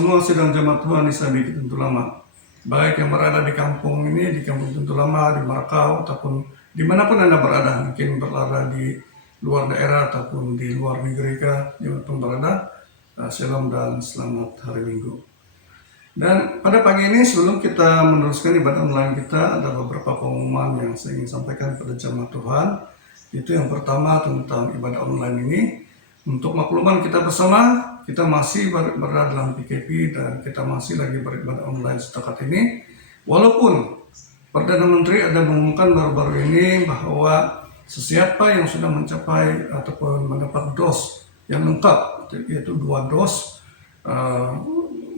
semua sidang jemaat Tuhan di Sabi Tentu Lama, baik yang berada di kampung ini, di kampung Tentu Lama, di Marakau, ataupun dimanapun Anda berada, mungkin berada di luar daerah ataupun di luar negeri dimanapun berada, shalom dan selamat hari Minggu. Dan pada pagi ini sebelum kita meneruskan ibadah online kita, ada beberapa pengumuman yang saya ingin sampaikan pada jemaat Tuhan. Itu yang pertama tentang ibadah online ini. Untuk makluman kita bersama, kita masih berada dalam PKP dan kita masih lagi beribadah online setakat ini. Walaupun Perdana Menteri ada mengumumkan baru-baru ini bahwa sesiapa yang sudah mencapai ataupun mendapat dos yang lengkap, yaitu 2 dos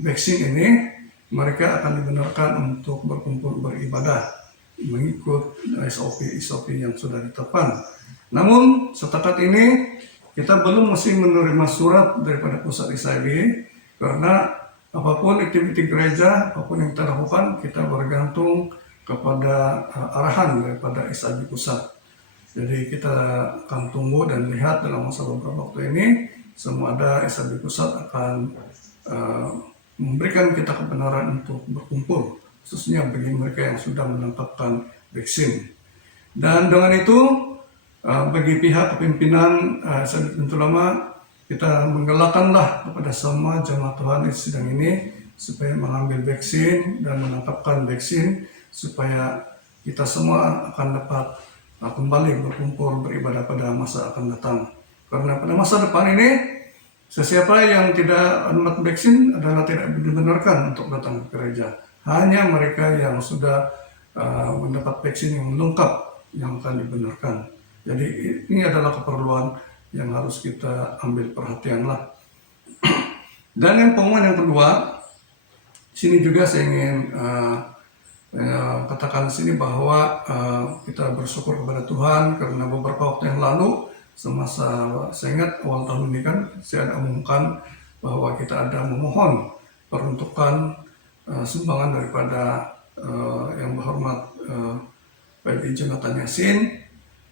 vaksin ini, mereka akan dibenarkan untuk berkumpul beribadah mengikut SOP yang sudah ditetapkan. Namun setakat ini kita belum masih menerima surat daripada pusat ISIB, karena apapun aktiviti gereja, apapun yang kita lakukan, kita bergantung kepada arahan daripada ISIB pusat. Jadi kita akan tunggu dan lihat dalam masa beberapa waktu ini, semua ada ISIB pusat akan memberikan kita kebenaran untuk berkumpul, khususnya bagi mereka yang sudah mendapatkan vaksin. Dan dengan itu, bagi pihak kepimpinan Sabi Tentu Lama, kita menggalakkanlah kepada semua jemaat Tuhan di sidang ini supaya mengambil vaksin dan menangkapkan vaksin, supaya kita semua akan dapat kembali berkumpul beribadah pada masa akan datang. Karena pada masa depan ini, sesiapa yang tidak mendapat vaksin adalah tidak dibenarkan untuk datang ke gereja. Hanya mereka yang sudah mendapat vaksin yang lengkap yang akan dibenarkan. Jadi ini adalah keperluan yang harus kita ambil perhatian lah. Dan yang pengumuman yang kedua, sini juga saya ingin katakan di sini bahwa kita bersyukur kepada Tuhan karena beberapa waktu yang lalu, semasa saya ingat awal tahun ini kan, saya ada umumkan bahwa kita ada memohon peruntukan sumbangan daripada yang berhormat Pak Jonathan Yasin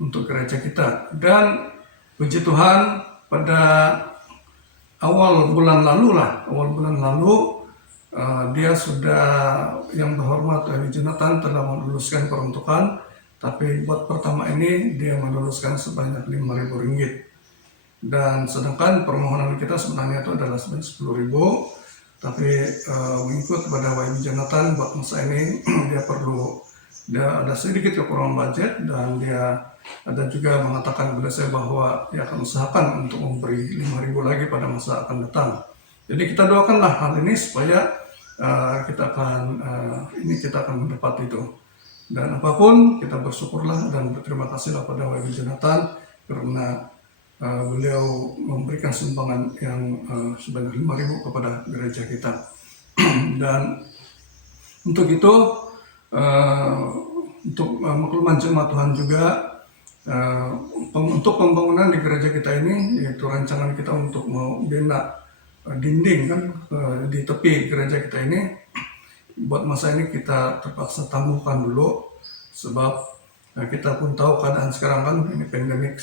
untuk gereja kita. Dan puji Tuhan, pada awal bulan lalu dia sudah, yang berhormat Pak Jonathan telah meluluskan peruntukan, tapi buat pertama ini dia meluluskan sebanyak Rp5.000. Dan sedangkan permohonan kita sebenarnya itu adalah sebanyak Rp10.000, tapi mengikut kepada Pak Jonathan buat masa ini dia ada sedikit kekurangan budget, dan dia ada juga mengatakan kepada saya bahwa dia akan usahakan untuk memberi Rp5.000 lagi pada masa akan datang. Jadi kita doakanlah hal ini supaya kita akan mendapat itu. Dan apapun kita bersyukurlah dan berterima kasihlah pada Pak Jonathan karena beliau memberikan sumbangan yang sebanyak Rp5.000 kepada gereja kita. Dan untuk itu, untuk makluman jemaat Tuhan juga, untuk pembangunan di gereja kita ini, yaitu rancangan kita untuk membina dinding kan di tepi gereja kita ini, buat masa ini kita terpaksa tangguhkan dulu, sebab kita pun tahu keadaan sekarang kan, ini pandemik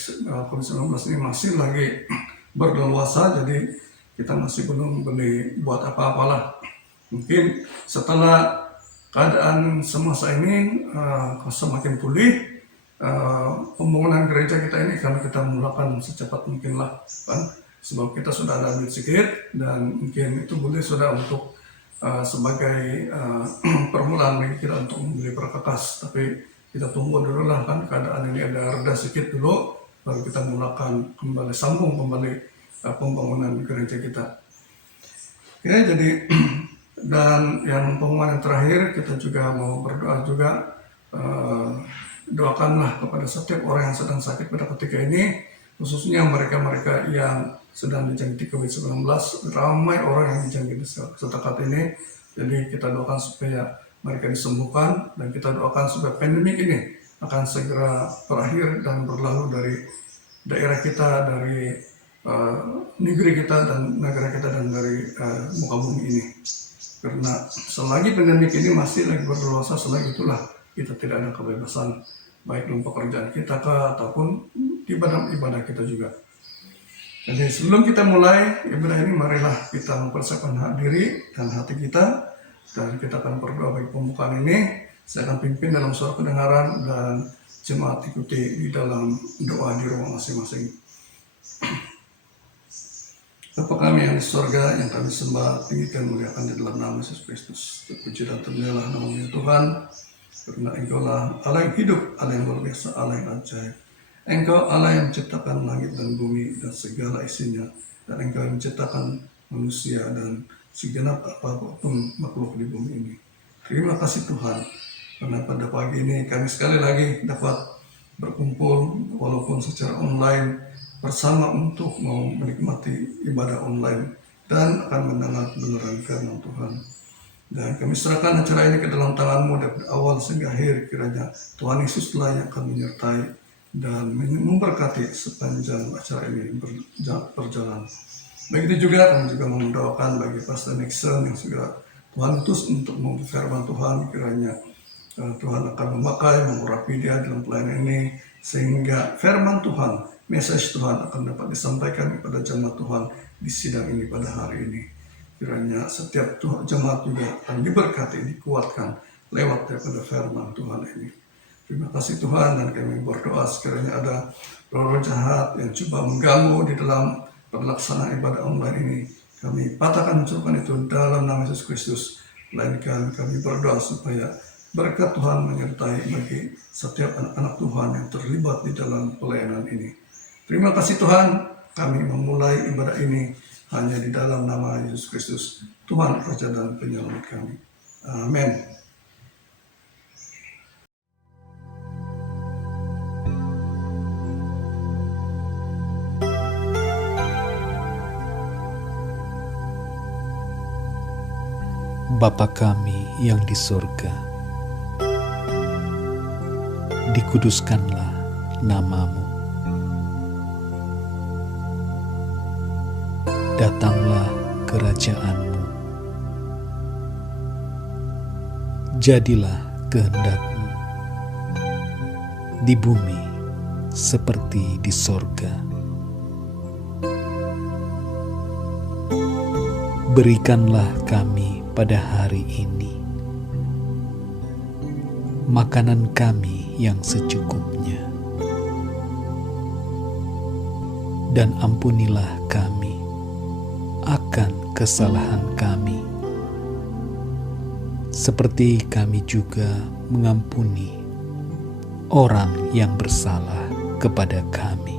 COVID-19 ini masih lagi berleluasa, jadi kita masih belum boleh buat apa-apalah. Mungkin setelah keadaan semasa ini semakin pulih, pembangunan gereja kita ini akan kita mulakan secepat mungkin lah kan, sebab kita sudah ada duit sedikit, dan mungkin itu boleh sudah untuk sebagai permulaan bagi kita untuk membeli perkakas. Tapi kita tunggu dulu lah kan, keadaan ini ada reda sedikit dulu, baru kita mulakan kembali, sambung kembali pembangunan gereja kita. Oke, jadi dan yang pengumuman yang terakhir, kita juga mau berdoa juga, doakanlah kepada setiap orang yang sedang sakit pada ketika ini, khususnya mereka-mereka yang sedang dijangkiti COVID-19. Ramai orang yang dijangkiti setakat ini, jadi kita doakan supaya mereka disembuhkan, dan kita doakan supaya pandemi ini akan segera berakhir dan berlalu dari daerah kita, dari negeri kita dan negara kita, dan dari muka bumi ini. Karena selagi pandemi ini masih lagi berleluasa, selagi itulah kita tidak ada kebebasan, baik dalam pekerjaan kita ataupun ibadah kita juga. Jadi sebelum kita mulai ibadah ini, marilah kita mempersiapkan diri dan hati kita, dan kita akan berdoa bagi pembukaan ini. Saya akan pimpin dalam suara pendengaran dan jemaat ikuti di dalam doa di rumah masing-masing. Bapa kami yang di surga, yang kami sembah, tinggikan, muliakan di dalam nama Yesus Kristus. Terpuji dan termulialah nama Tuhan, karena Engkau lah Allah yang hidup, Allah yang luar biasa, Allah yang ajaib. Engkau Allah yang menciptakan langit dan bumi dan segala isinya, dan Engkau yang menciptakan manusia dan segenap apapun makhluk di bumi ini. Terima kasih Tuhan, karena pada pagi ini kami sekali lagi dapat berkumpul walaupun secara online bersama untuk mau menikmati ibadah online dan akan mendengar kebenaran firman Tuhan. Dan kami serahkan acara ini ke dalam tangan-Mu dari awal sehingga akhir. Kiranya Tuhan Yesuslah yang akan menyertai dan memberkati sepanjang acara ini berjalan. Begitu juga kami juga mendoakan bagi Pastor Nixon yang sudah Tuhan utus untuk membawa firman Tuhan. Kiranya Tuhan akan memakai, mengurapi dia dalam pelayanan ini, sehingga firman Tuhan, message Tuhan akan dapat disampaikan kepada jemaat Tuhan di sidang ini pada hari ini. Kiranya setiap jemaat juga akan diberkati, dikuatkan lewat daripada firman Tuhan ini. Terima kasih Tuhan, dan kami berdoa sekiranya ada roh-roh jahat yang coba mengganggu di dalam pelaksanaan ibadah online ini. Kami patahkan mencoba itu dalam nama Yesus Kristus. Melainkan kami berdoa supaya berkat Tuhan menyertai bagi setiap anak-anak Tuhan yang terlibat di dalam pelayanan ini. Terima kasih Tuhan, kami memulai ibadah ini hanya di dalam nama Yesus Kristus, Tuhan Raja dan Penyelamat kami. Amin. Bapa kami yang di surga, dikuduskanlah nama-Mu. Datanglah kerajaan-Mu. Jadilah kehendak-Mu di bumi seperti di sorga. Berikanlah kami pada hari ini makanan kami yang secukupnya, dan ampunilah kami akan kesalahan kami, seperti kami juga mengampuni orang yang bersalah kepada kami.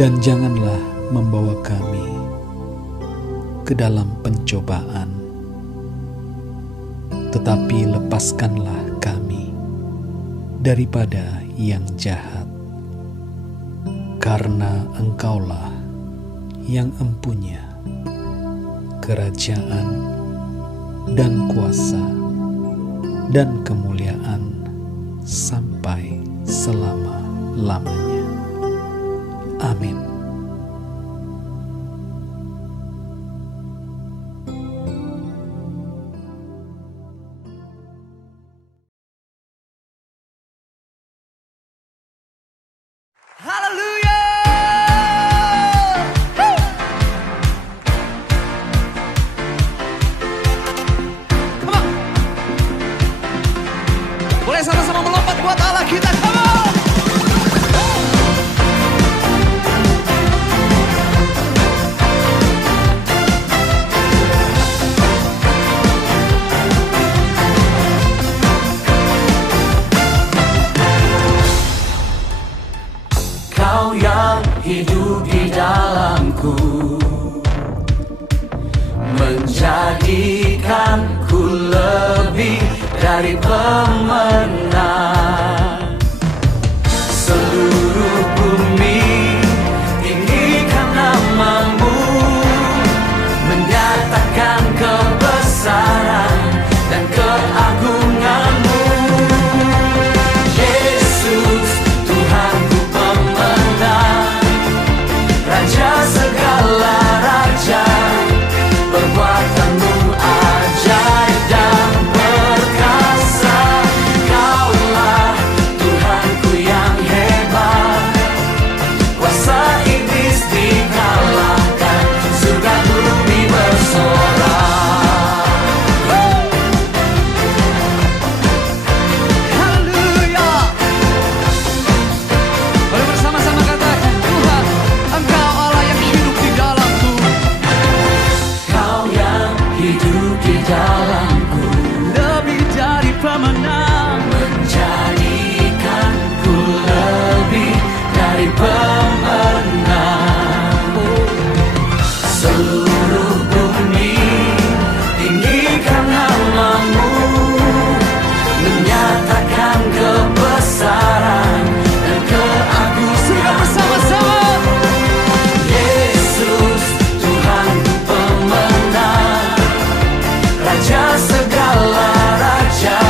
Dan janganlah membawa kami ke dalam pencobaan, tetapi lepaskanlah kami daripada yang jahat. Karena Engkaulah yang empunya kerajaan dan kuasa dan kemuliaan sampai selama-lamanya. Amin. Boleh sama-sama melompat buat Allah kita, come on! Kau yang hidup di dalamku, menjadikanku lebih dari pemenang. Seluruh bumi tinggikan nama-Mu, menyatakan kebesaran dan keagungan-Mu. Yesus, Tuhanku pemenang, Raja segala raja, perbuatan-Mu ajaib dan perkasa. Kau Seluruh bumi tinggikan namamu, menyatakan kebesaran dan keagungan. Surga bersama-sama. Yesus Tuhanku pemenang, Raja segala raja,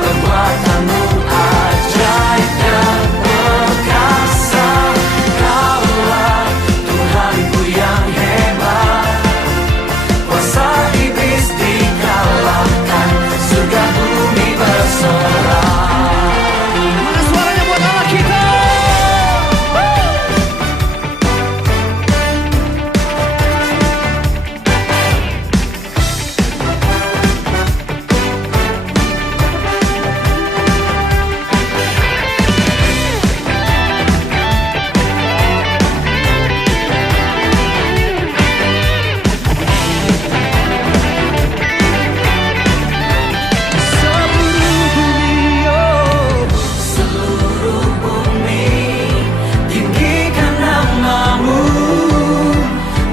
perbuatanmu ajaib dan perkasa. Kaulah Tuhanku yang hebat, kuasa iblis dikalahkan, surga bumi bersorak. Mana suaranya buat Allah kita? Seluruh bumi tinggikan namamu,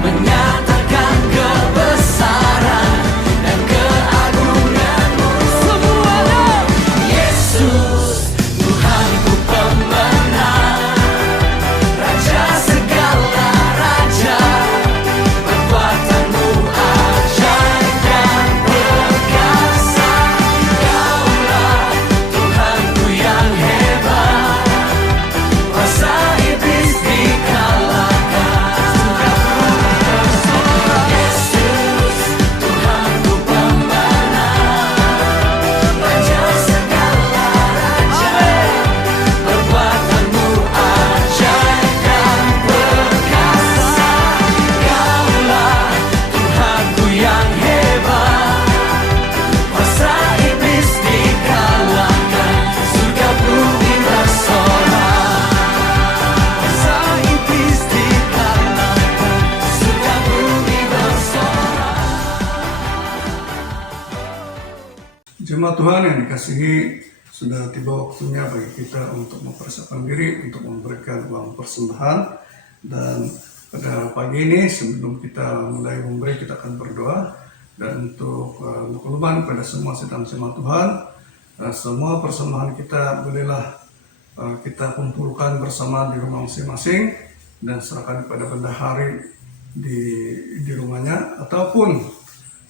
menyatakan kebesaran dan keagunganmu. Semuanya. Yesus Tuhanku pemenang, Raja segala raja, perbuatanmu ajaib dan perkasa. Kaulah Tuhanku yang hebat, kuasa iblis dikalahkan, surga bumi bersorak. Yesus Tuhanku pemenang, Raja segala raja, perbuatanmu ajaib dan perkasa. Kaulah Tuhanku yang hebat, kuasa iblis dikalahkan, surga bumi bersorak. Kuasa iblis dikalahkan, surga bumi bersorak. Jemaat Tuhan yang dikasihi, sudah tiba waktunya bagi kita untuk mempersiapkan diri untuk memberikan uang persembahan. Dan pada pagi ini sebelum kita mulai memberi, kita akan berdoa. Dan untuk berkorban pada semua sedang jemaat Tuhan, semua persembahan kita bolehlah kita kumpulkan bersama di rumah masing-masing dan serahkan kepada bendahari di rumahnya, ataupun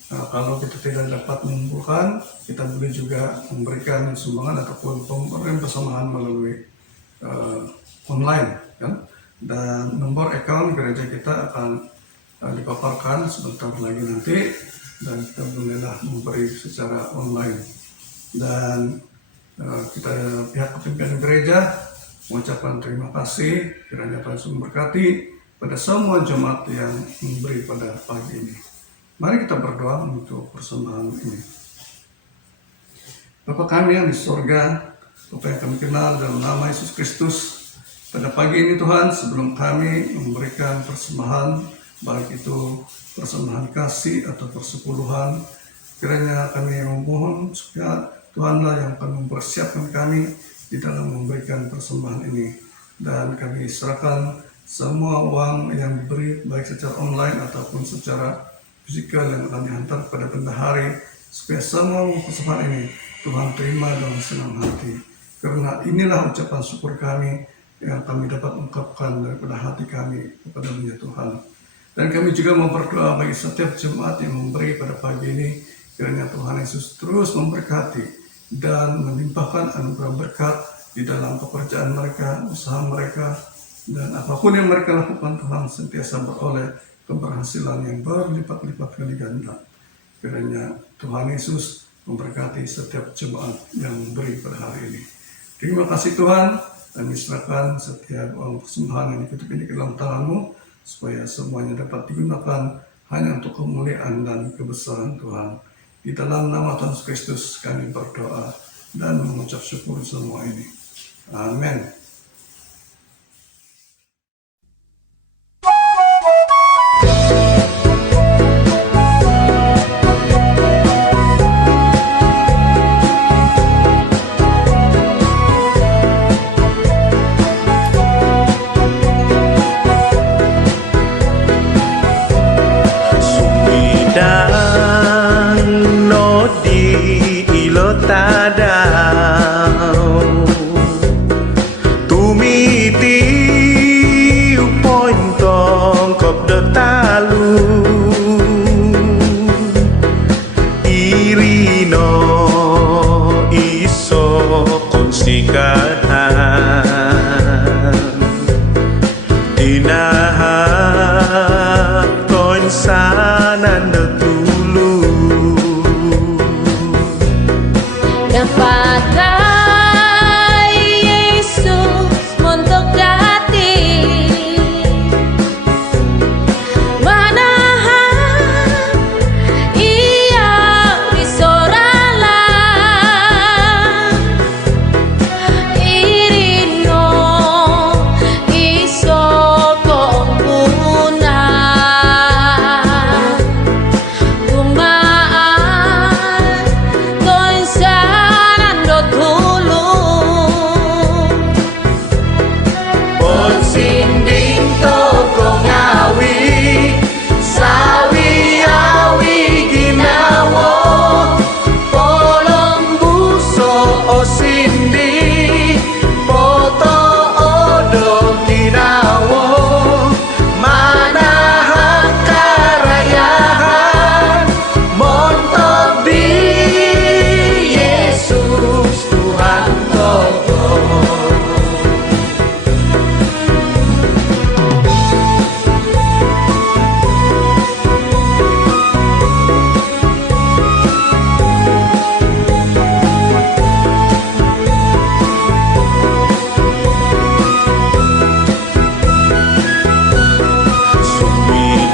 kalau kita tidak dapat mengumpulkan, kita boleh juga memberikan sumbangan ataupun pemberian persembahan melalui online, kan? Dan nomor account gereja kita akan dipaparkan sebentar lagi nanti, dan kita bolehlah memberi secara online. Dan kita pihak kepimpinan gereja mengucapkan terima kasih, kiranya Tuhan memberkati pada semua jemaat yang memberi pada pagi ini. Mari kita berdoa untuk persembahan ini. Bapa kami yang di sorga, Bapa yang kami kenal dalam nama Yesus Kristus, pada pagi ini Tuhan, sebelum kami memberikan persembahan, baik itu persembahan kasih atau persepuluhan, kiranya kami memohon supaya Tuhanlah yang akan mempersiapkan kami di dalam memberikan persembahan ini. Dan kami serahkan semua uang yang diberi, baik secara online ataupun secara fisikal, yang akan dihantar pada bendahari, supaya semua persembahan ini Tuhan terima dengan senang hati. Karena inilah ucapan syukur kami yang kami dapat ungkapkan daripada hati kami kepada-Mu ya Tuhan. Dan kami juga mau berdoa bagi setiap jemaat yang memberi pada pagi ini, kiranya Tuhan Yesus terus memberkati dan melimpahkan anugerah berkat di dalam pekerjaan mereka, usaha mereka, dan apapun yang mereka lakukan, Tuhan sentiasa beroleh keberhasilan yang berlipat-lipat kali ganda. Kiranya Tuhan Yesus memberkati setiap jemaat yang memberi pada hari ini. Terima kasih Tuhan, dan serahkan setiap uang persembahan yang dikutip ini ke dalam tangan-Mu, supaya semuanya dapat digunakan hanya untuk kemuliaan dan kebesaran Tuhan. Di dalam nama Tuhan Yesus Kristus kami berdoa dan mengucap syukur semua ini. Amin.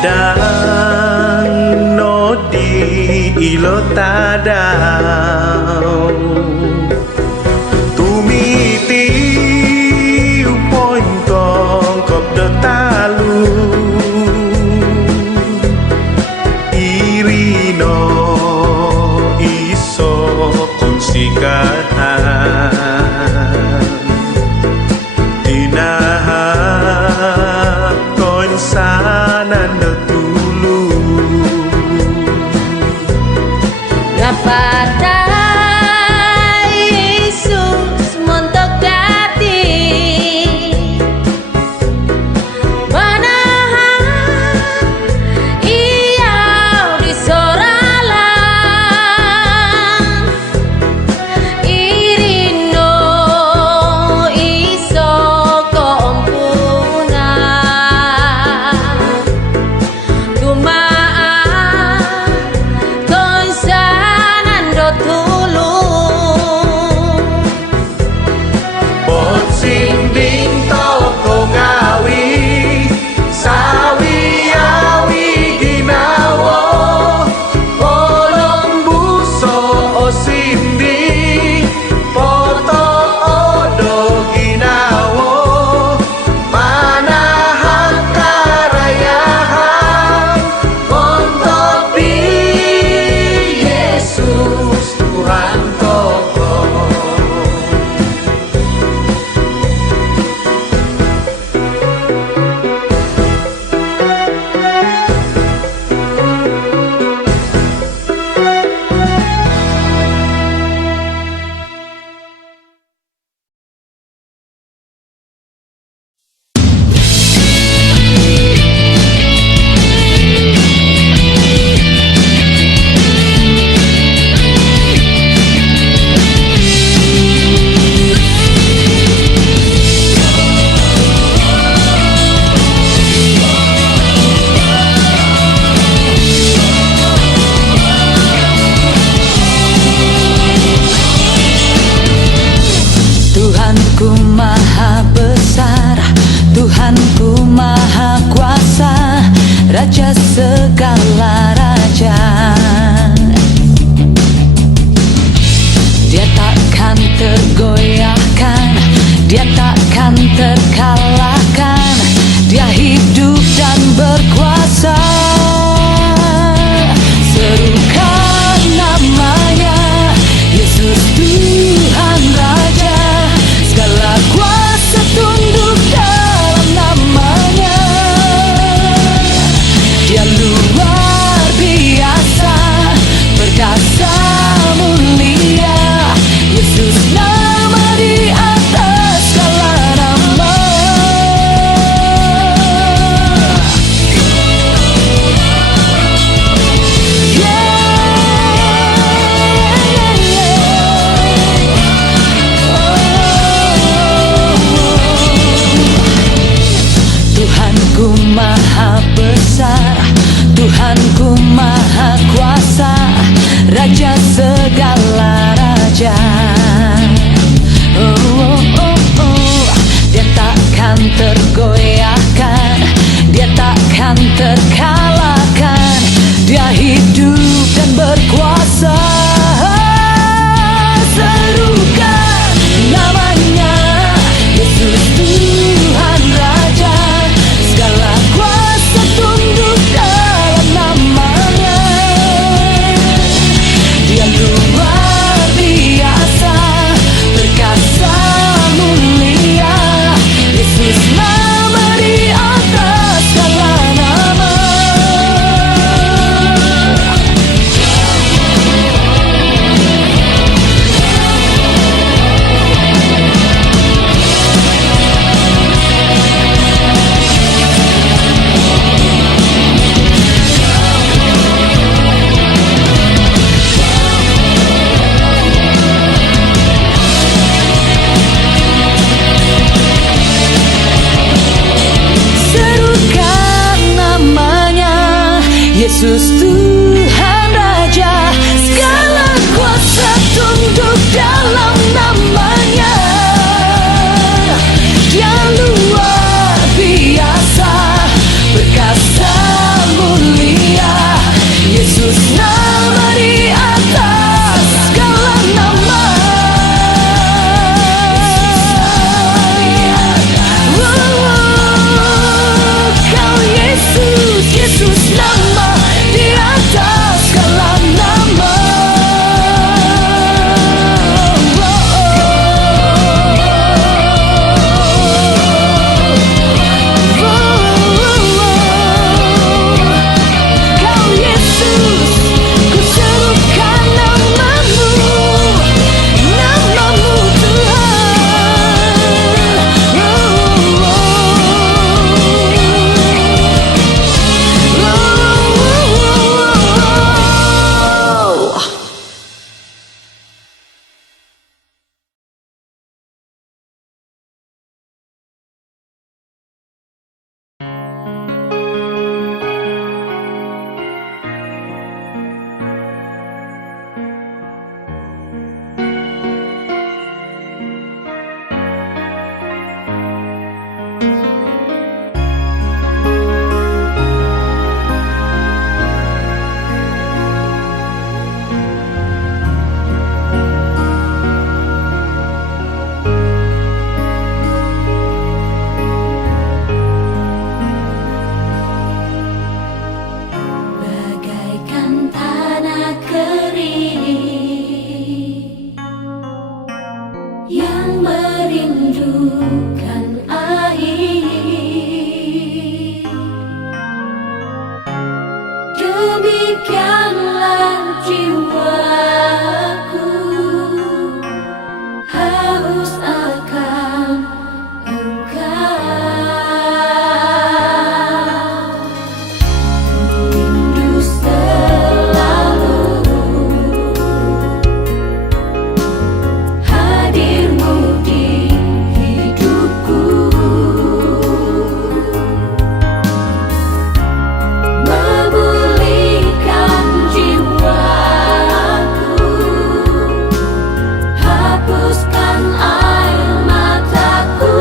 dan nodi ilo tadau tumiti upoin kong kop do talu irino iso konsikahan dinahan konsanan netulu Pada Yesus montok dati menahan ia di soralan irino iso kompunan dumaan konsanan do tulung Bot sinding toko ngawi sawi awi ginawo polong buso o sinding poto odo ginawo manahan karayahan montopi Yesus Tuhan toko Tuhanku maha besar, Tuhanku maha kuasa, Raja segala raja. Dia takkan tergoyahkan, dia takkan terkalahkan, dia hidup dan berkuasa. Serukan namanya, Yesus Tuhan Raja. Segala kuasa tunduk dalam namanya. Dia luar biasa, perkasa mulia. Yesus nama di atas segala nama. Tuhanku maha besar, Tuhanku maha kuasa, Raja segala raja. Dia takkan tergoyahkan, dia takkan terkalahkan, dia hidup dan berkuasa. Serukan namanya, Yesus Tuhan Raja. Segala kuasa tunduk dalam namanya. Dia luar biasa, perkasa mulia. Yesus nama di atas segala nama. Serukan namanya, Yesus Tuhan Raja. Segala kuasa tunduk dalam namanya. Dia luar biasa, perkasa Demikianlah jiwaku haus akan Engkau, rindu selalu hadirmu di hidupku, memulihkan jiwaku, hapuskan air mataku,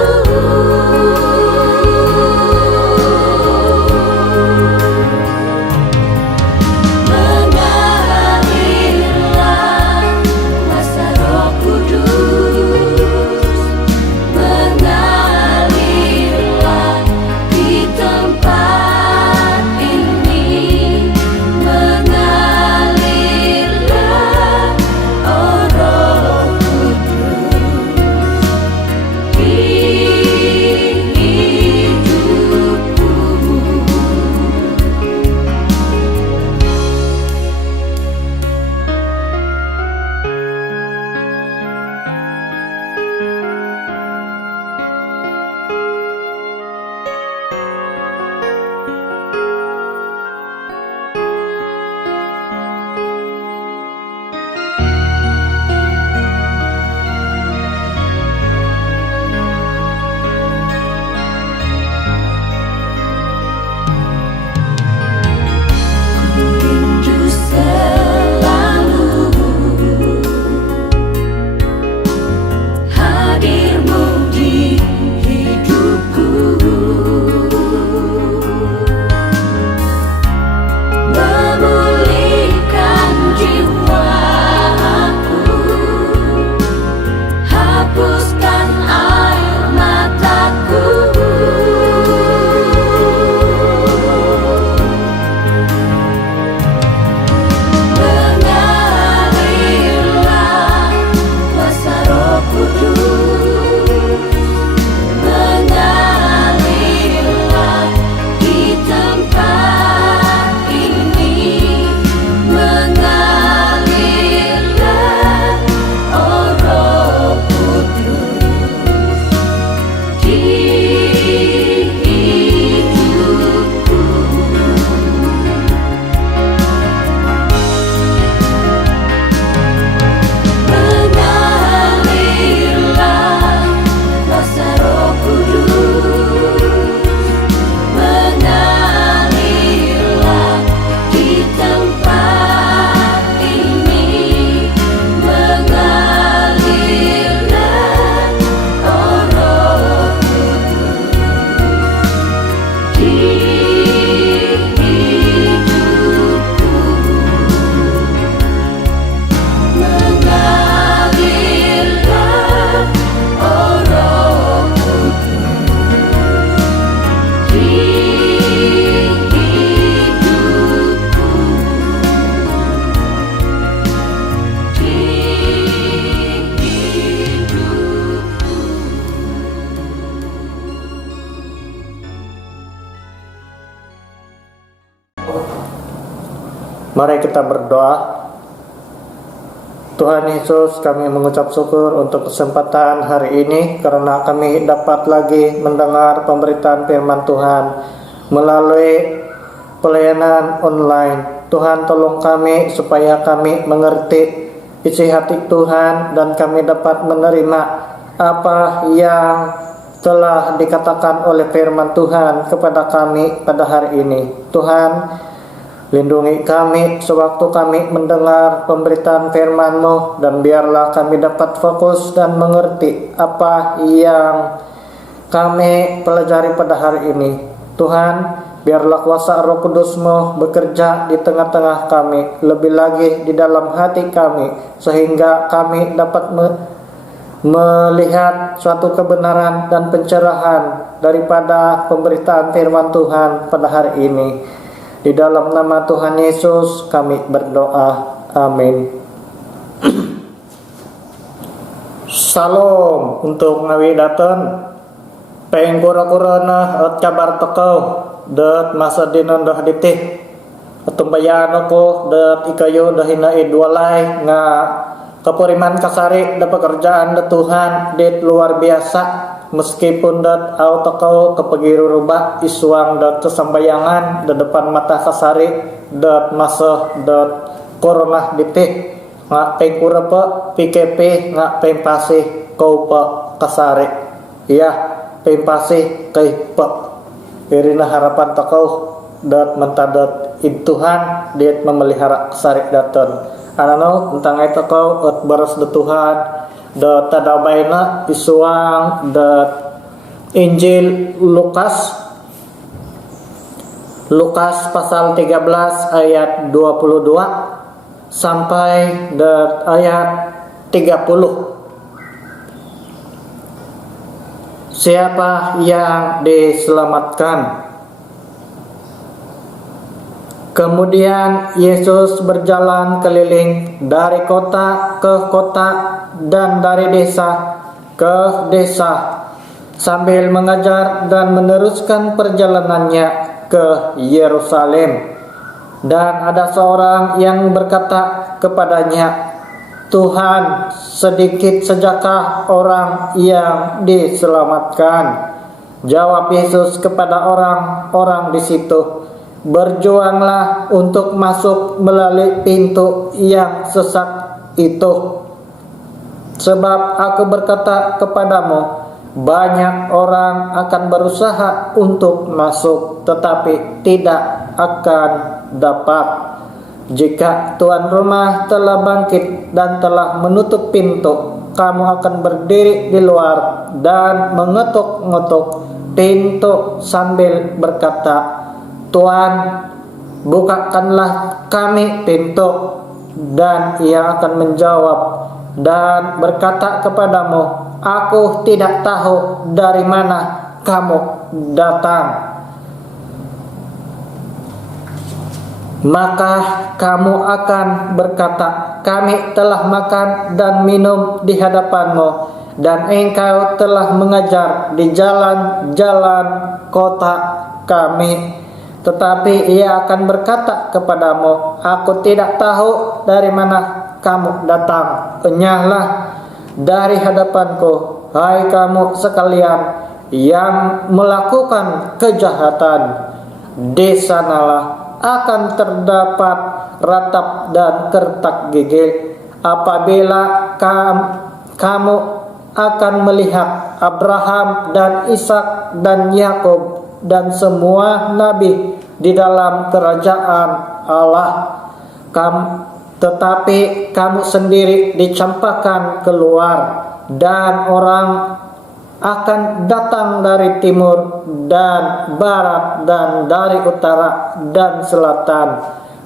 mengalirlah kuasa Roh Kudus, mengalirlah di tempat ini, mengalirlah oh Roh Kudus di hidupku. Rindu selalu hadirmu di hidupku, memulihkan jiwaku, hapuskan air mataku, mengalirlah kuasa Roh Kudus, mengalirlah di tempat ini, mengalirlah oh Roh Kudus di hidupku. Mengalirlah kuasa Roh Kudus, mengalirlah di tempat ini, mengalirlah oh Roh Kudus di hidupku, mengalirlah oh Roh Kudus di Mari kita berdoa. Tuhan Yesus, kami mengucap syukur untuk kesempatan hari ini karena kami dapat lagi mendengar pemberitaan firman Tuhan melalui pelayanan online. Tuhan, tolong kami supaya kami mengerti isi hati Tuhan dan kami dapat menerima apa yang telah dikatakan oleh firman Tuhan kepada kami pada hari ini. Tuhan, lindungi kami sewaktu kami mendengar pemberitaan firman-Mu, dan biarlah kami dapat fokus dan mengerti apa yang kami pelajari pada hari ini. Tuhan, biarlah kuasa Roh Kudus-Mu bekerja di tengah-tengah kami, lebih lagi di dalam hati kami, sehingga kami dapat melihat suatu kebenaran dan pencerahan daripada pemberitaan firman Tuhan pada hari ini. Di dalam nama Tuhan Yesus kami berdoa. Amin. Salam untuk ngawi daten. Peng kura-kurana cabar tekau. Det masa dinan dah ditih. Tumbayan ako dat ikayo dahina idwalay nga kapuriman kasari da pekerjaan da Tuhan dit luar biasa meskipun dat auto kau kepagiruruba isuang dat kesambayangan da depan mata kasari dat masa dat corona ditih nga pengkura pa PKP nga pempasih kau pa kasari iya pempasih kay pa irina harapan takau dat mentadat Tuhan dit memelihara kasari daton anano tentang itu kau at baras da Tuhan da tadabayna isuang dat Injil Lukas pasal 13 ayat 22 sampai dat ayat 30. Siapa yang diselamatkan? Kemudian Yesus berjalan keliling dari kota ke kota dan dari desa ke desa sambil mengajar dan meneruskan perjalanannya ke Yerusalem. Dan ada seorang yang berkata kepadanya, "Tuhan, sedikit sajakah orang yang diselamatkan?" Jawab Yesus kepada orang-orang di situ, "Berjuanglah untuk masuk melalui pintu yang sesat itu. Sebab aku berkata kepadamu, banyak orang akan berusaha untuk masuk, tetapi tidak akan dapat. Jika tuan rumah telah bangkit dan telah menutup pintu, kamu akan berdiri di luar dan mengetuk-ngetuk pintu sambil berkata, 'Tuan, bukakanlah kami pintu.' Dan ia akan menjawab dan berkata kepadamu, 'Aku tidak tahu dari mana kamu datang.' Maka kamu akan berkata, 'Kami telah makan dan minum di hadapanmu, dan engkau telah mengajar di jalan-jalan kota kami.' Tetapi ia akan berkata kepadamu, 'Aku tidak tahu dari mana kamu datang. Enyahlah dari hadapanku, hai kamu sekalian yang melakukan kejahatan. Di sanalah akan terdapat ratap dan kertak gigi apabila kamu akan melihat Abraham dan Ishak dan Yakub dan semua nabi di dalam kerajaan Allah. Tetapi kamu sendiri dicampakkan keluar, dan orang akan datang dari timur dan barat dan dari utara dan selatan,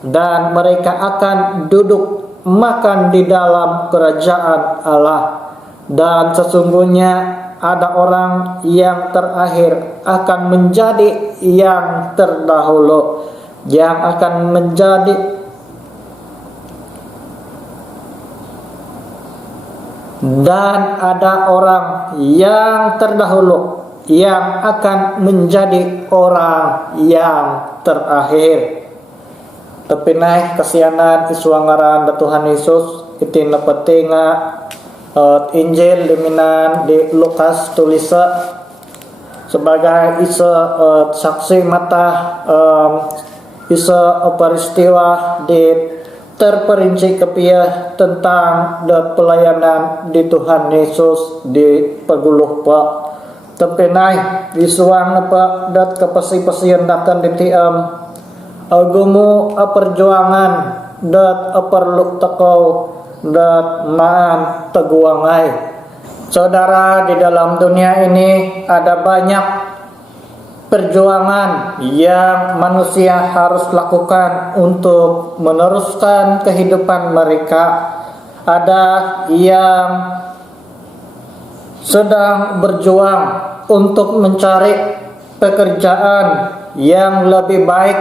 dan mereka akan duduk makan di dalam kerajaan Allah. Dan sesungguhnya ada orang yang terakhir akan menjadi yang terdahulu, yang akan menjadi dan ada orang yang terdahulu yang akan menjadi orang yang terakhir. Tapi naik kesianan isuangaran da Tuhan Yesus itin petinga Injil diminan di Lukas tulisa sebagai isa saksi mata isa peristiwa di terperinci kepiah tentang pelayanan di Tuhan Yesus di paguluh pa. Tapi naik isuang pa dat kapasi-pasian datan di tiam agumu perjuangan dat perlu takau dat maan teguangai. Saudara, di dalam dunia ini ada banyak perjuangan yang manusia harus lakukan untuk meneruskan kehidupan mereka. Ada yang sedang berjuang untuk mencari pekerjaan yang lebih baik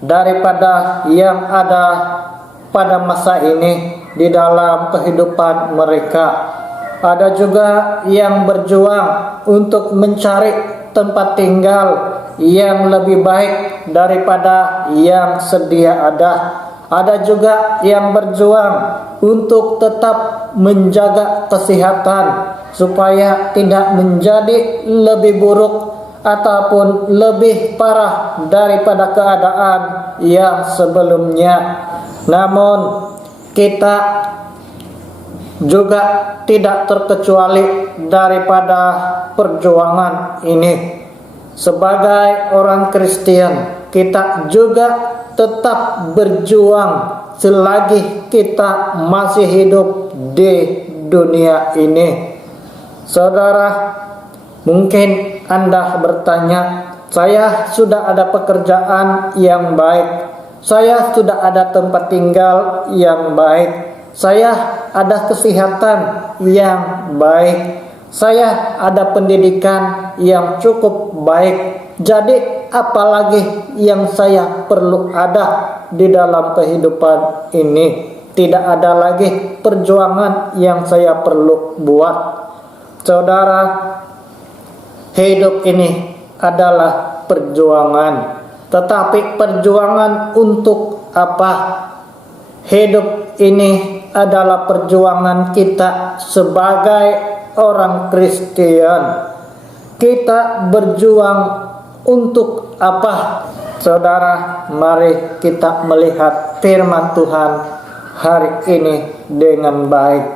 daripada yang ada pada masa ini di dalam kehidupan mereka. Ada juga yang berjuang untuk mencari tempat tinggal yang lebih baik daripada yang sedia ada. Ada juga yang berjuang untuk tetap menjaga kesehatan supaya tidak menjadi lebih buruk ataupun lebih parah daripada keadaan yang sebelumnya. Namun kita juga tidak terkecuali daripada perjuangan ini. Sebagai orang Kristen, kita juga tetap berjuang selagi kita masih hidup di dunia ini. Saudara, mungkin Anda bertanya, saya sudah ada pekerjaan yang baik, saya sudah ada tempat tinggal yang baik, saya ada kesehatan yang baik, saya ada pendidikan yang cukup baik. Jadi apalagi yang saya perlu ada di dalam kehidupan ini? Tidak ada lagi perjuangan yang saya perlu buat. Saudara, hidup ini adalah perjuangan. Tetapi perjuangan untuk apa? Hidup ini adalah perjuangan kita sebagai orang Kristen. Kita berjuang untuk apa? Saudara, mari kita melihat firman Tuhan hari ini dengan baik.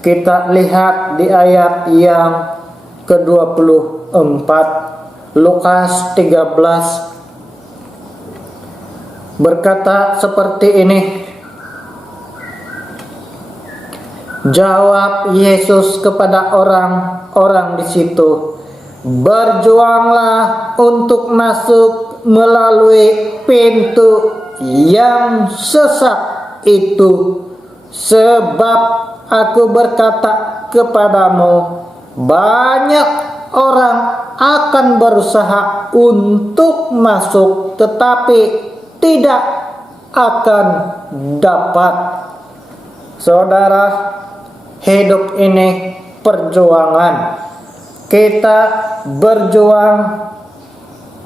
Kita lihat di ayat yang ke-24, Lukas 13 berkata seperti ini. Jawab Yesus kepada orang-orang di situ, berjuanglah untuk masuk melalui pintu yang sesak itu, sebab aku berkata kepadamu, banyak orang akan berusaha untuk masuk tetapi tidak akan dapat. Saudara, hidup ini perjuangan. Kita berjuang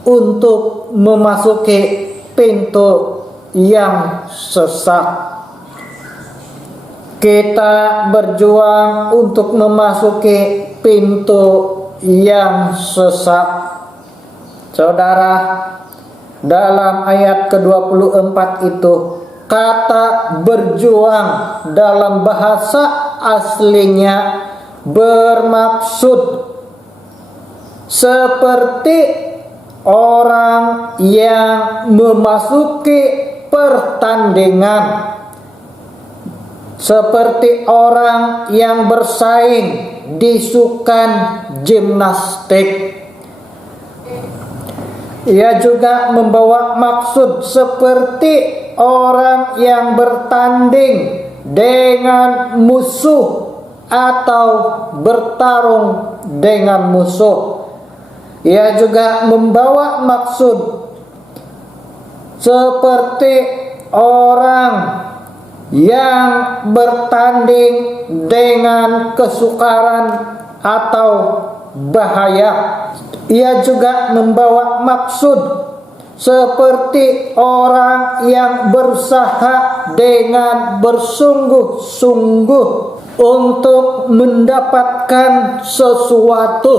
untuk memasuki pintu yang sesak. Kita berjuang untuk memasuki pintu yang sesak. Saudara, dalam ayat ke-24 itu, kata berjuang dalam bahasa aslinya bermaksud seperti orang yang memasuki pertandingan, seperti orang yang bersaing di sukan gimnastik. Ia juga membawa maksud seperti orang yang bertanding dengan musuh atau bertarung dengan musuh. Ia juga membawa maksud seperti orang yang bertanding dengan kesukaran atau bahaya. Ia juga membawa maksud seperti orang yang berusaha dengan bersungguh-sungguh untuk mendapatkan sesuatu.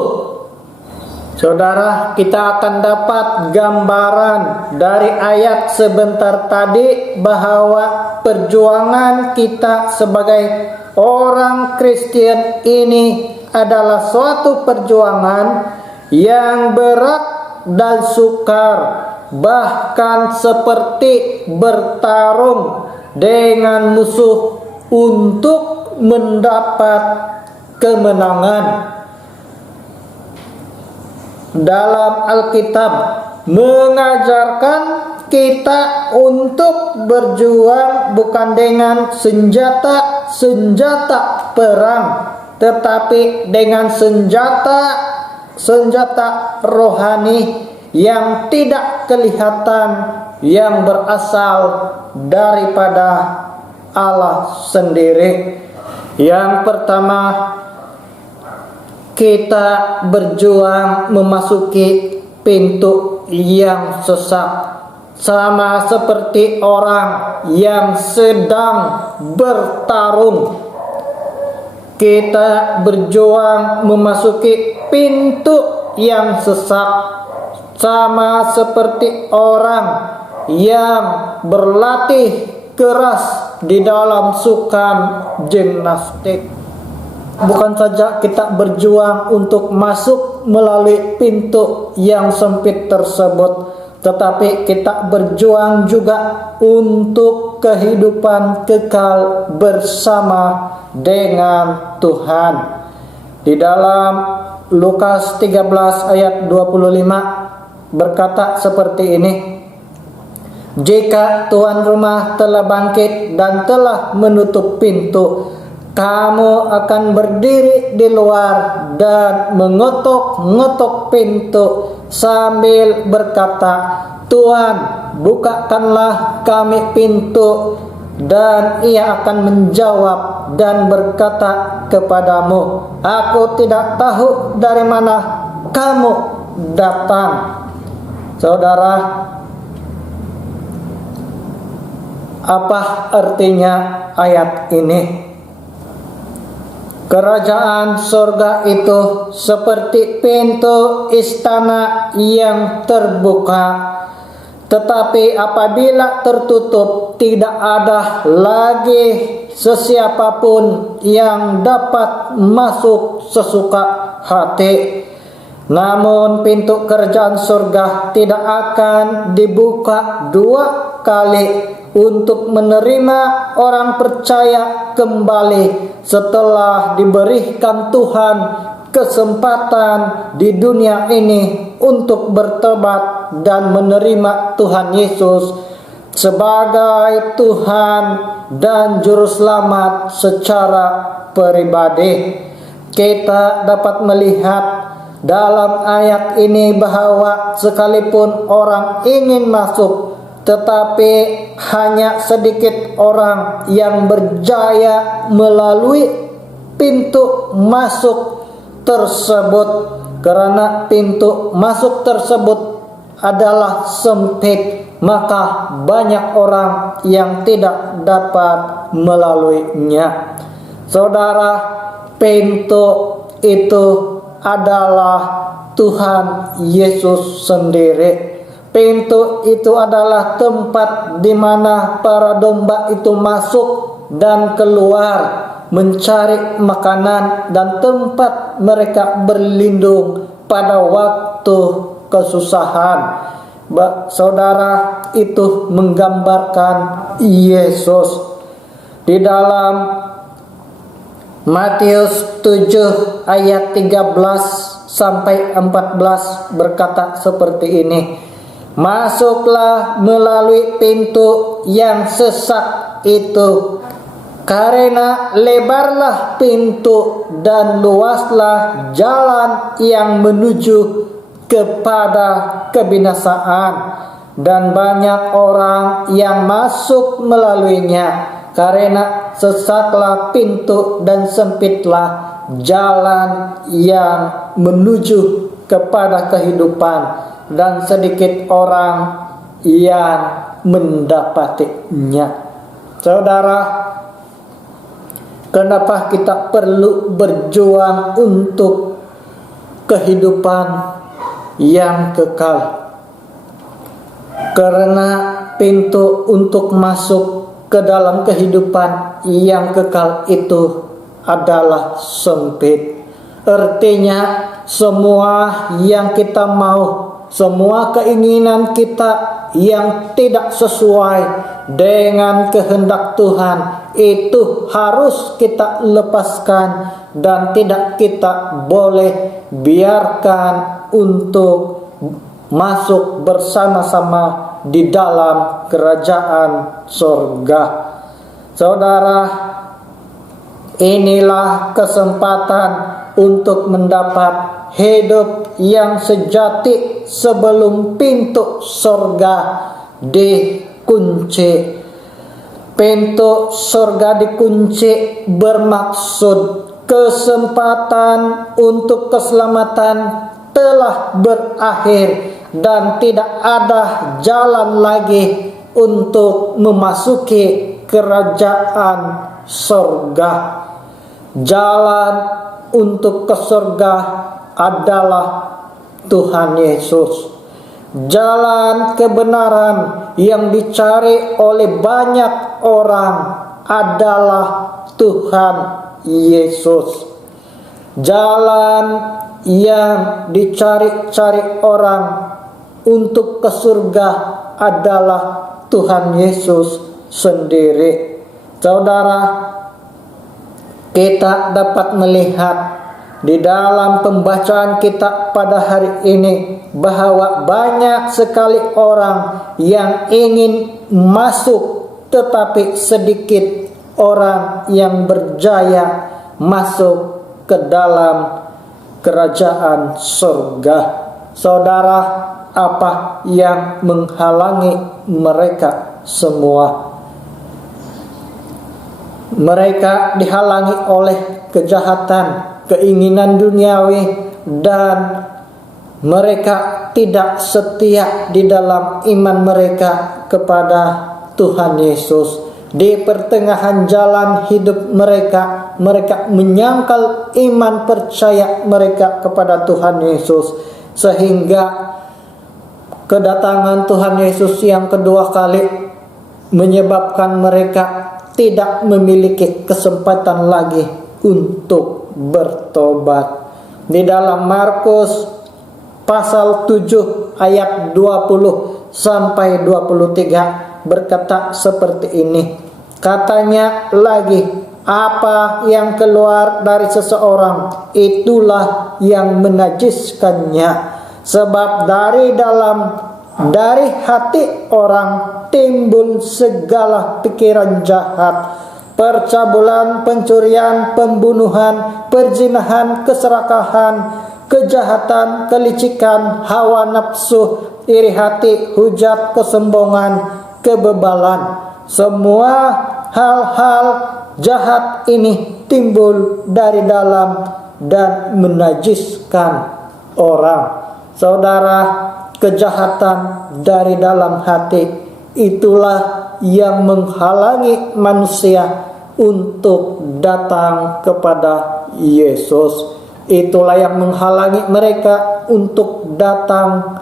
Saudara, kita akan dapat gambaran dari ayat sebentar tadi bahwa perjuangan kita sebagai orang Kristen ini adalah suatu perjuangan yang berat dan sukar, bahkan seperti bertarung dengan musuh untuk mendapat kemenangan. Dalam Alkitab mengajarkan kita untuk berjuang bukan dengan senjata perang, tetapi dengan senjata rohani yang tidak kelihatan, yang berasal daripada Allah sendiri. Yang pertama, kita berjuang memasuki pintu yang sesat, sama seperti orang yang sedang bertarung. Kita berjuang memasuki pintu yang sesat, sama seperti orang yang berlatih keras di dalam sukan gimnastik. Bukan saja kita berjuang untuk masuk melalui pintu yang sempit tersebut, tetapi kita berjuang juga untuk kehidupan kekal bersama dengan Tuhan. Di dalam Lukas 13 ayat 25 berkata seperti ini: jika tuan rumah telah bangkit dan telah menutup pintu, kamu akan berdiri di luar dan mengetuk-ngetuk pintu sambil berkata, Tuhan, bukakanlah kami pintu. Dan ia akan menjawab dan berkata kepadamu, aku tidak tahu dari mana kamu datang. Saudara, apa artinya ayat ini? Kerajaan surga itu seperti pintu istana yang terbuka, tetapi apabila tertutup, tidak ada lagi sesiapapun yang dapat masuk sesuka hati. Namun pintu kerajaan surga tidak akan dibuka dua kali untuk menerima orang percaya kembali setelah diberikan Tuhan kesempatan di dunia ini untuk bertobat dan menerima Tuhan Yesus sebagai Tuhan dan Juru Selamat secara pribadi. Kita dapat melihat dalam ayat ini bahwa sekalipun orang ingin masuk, tetapi hanya sedikit orang yang berjaya melalui pintu masuk tersebut, karena pintu masuk tersebut adalah sempit, maka banyak orang yang tidak dapat melaluinya. Saudara, pintu itu adalah Tuhan Yesus sendiri. Pintu itu adalah tempat di mana para domba itu masuk dan keluar mencari makanan dan tempat mereka berlindung pada waktu kesusahan. Saudara, itu menggambarkan Yesus. Di dalam Matius 7 ayat 13 sampai 14 berkata seperti ini: masuklah melalui pintu yang sesat itu, karena lebarlah pintu dan luaslah jalan yang menuju kepada kebinasaan, dan banyak orang yang masuk melaluinya. Karena sesatlah pintu dan sempitlah jalan yang menuju kepada kehidupan, dan sedikit orang yang mendapatinya. Saudara, kenapa kita perlu berjuang untuk kehidupan yang kekal? Karena pintu untuk masuk ke dalam kehidupan yang kekal itu adalah sempit. Artinya semua yang kita mau, semua keinginan kita yang tidak sesuai dengan kehendak Tuhan itu harus kita lepaskan dan tidak kita boleh biarkan untuk masuk bersama-sama di dalam kerajaan surga. Saudara, inilah kesempatan untuk mendapat hidup yang sejati sebelum pintu surga dikunci. Pintu surga dikunci bermaksud kesempatan untuk keselamatan telah berakhir dan tidak ada jalan lagi untuk memasuki kerajaan sorga. Jalan untuk ke sorga adalah Tuhan Yesus. Jalan kebenaran yang dicari oleh banyak orang adalah Tuhan Yesus. Jalan yang dicari-cari orang untuk ke surga adalah Tuhan Yesus sendiri. Saudara, kita dapat melihat di dalam pembacaan kita pada hari ini bahwa banyak sekali orang yang ingin masuk, tetapi sedikit orang yang berjaya masuk ke dalam kerajaan surga. Saudara, apa yang menghalangi mereka semua? Mereka dihalangi oleh kejahatan, keinginan duniawi, dan mereka tidak setia di dalam iman mereka kepada Tuhan Yesus. Di pertengahan jalan hidup mereka, mereka menyangkal iman percaya mereka kepada Tuhan Yesus, sehingga kedatangan Tuhan Yesus yang kedua kali menyebabkan mereka tidak memiliki kesempatan lagi untuk bertobat. Di dalam Markus pasal 7 ayat 20 sampai 23 berkata seperti ini. Katanya lagi, apa yang keluar dari seseorang itulah yang menajiskannya, sebab dari hati orang timbul segala pikiran jahat, percabulan, pencurian, pembunuhan, perzinahan, keserakahan, kejahatan, kelicikan, hawa nafsu, iri hati, hujat, kesombongan, kebebalan. Semua hal-hal jahat ini timbul dari dalam dan menajiskan orang. Saudara, kejahatan dari dalam hati itulah yang menghalangi manusia untuk datang kepada Yesus. Itulah yang menghalangi mereka untuk datang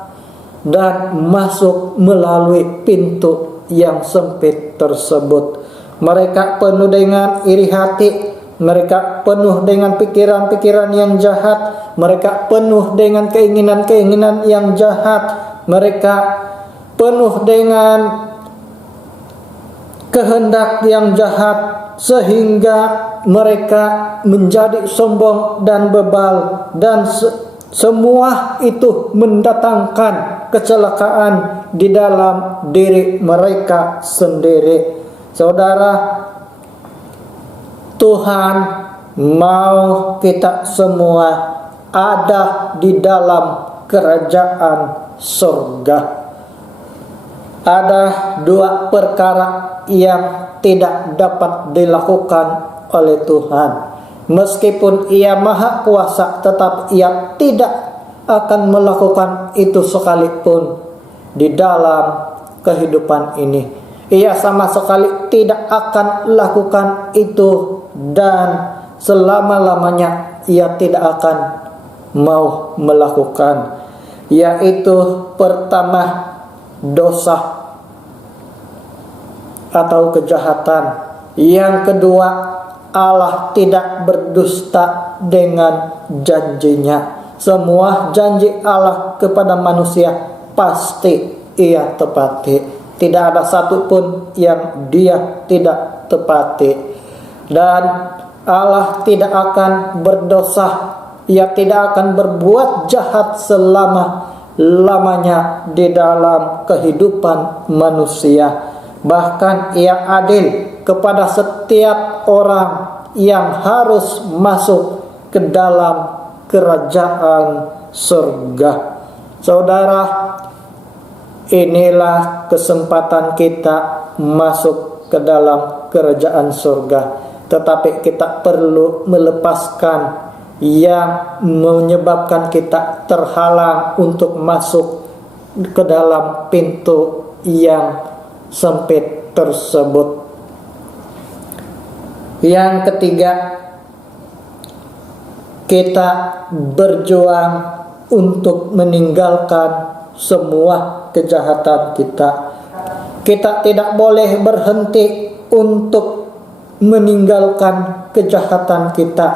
dan masuk melalui pintu yang sempit tersebut. Mereka penuh dengan iri hati, mereka penuh dengan pikiran-pikiran yang jahat, mereka penuh dengan keinginan-keinginan yang jahat, mereka penuh dengan kehendak yang jahat, sehingga mereka menjadi sombong dan bebal, dan semua itu mendatangkan kecelakaan di dalam diri mereka sendiri. Saudara, Tuhan mau kita semua ada di dalam kerajaan surga. Ada dua perkara yang tidak dapat dilakukan oleh Tuhan. Meskipun Ia Maha Kuasa, tetap Ia tidak akan melakukan itu sekalipun di dalam kehidupan ini. Ia sama sekali tidak akan lakukan itu, dan selama-lamanya Ia tidak akan mau melakukan. Yaitu pertama, dosa atau kejahatan. Yang kedua, Allah tidak berdusta dengan janjinya. Semua janji Allah kepada manusia pasti Ia tepati. Tidak ada satupun yang Dia tidak tepati. Dan Allah tidak akan berdosa, Ia tidak akan berbuat jahat selama-lamanya di dalam kehidupan manusia. Bahkan Ia adil kepada setiap orang yang harus masuk ke dalam kerajaan surga. Saudara, inilah kesempatan kita masuk ke dalam kerajaan surga. tetapi kita perlu melepaskan yang menyebabkan kita terhalang untuk masuk ke dalam pintu yang sempit tersebut. Yang ketiga, kita berjuang untuk meninggalkan semua kejahatan kita. Kita tidak boleh berhenti untuk meninggalkan kejahatan kita,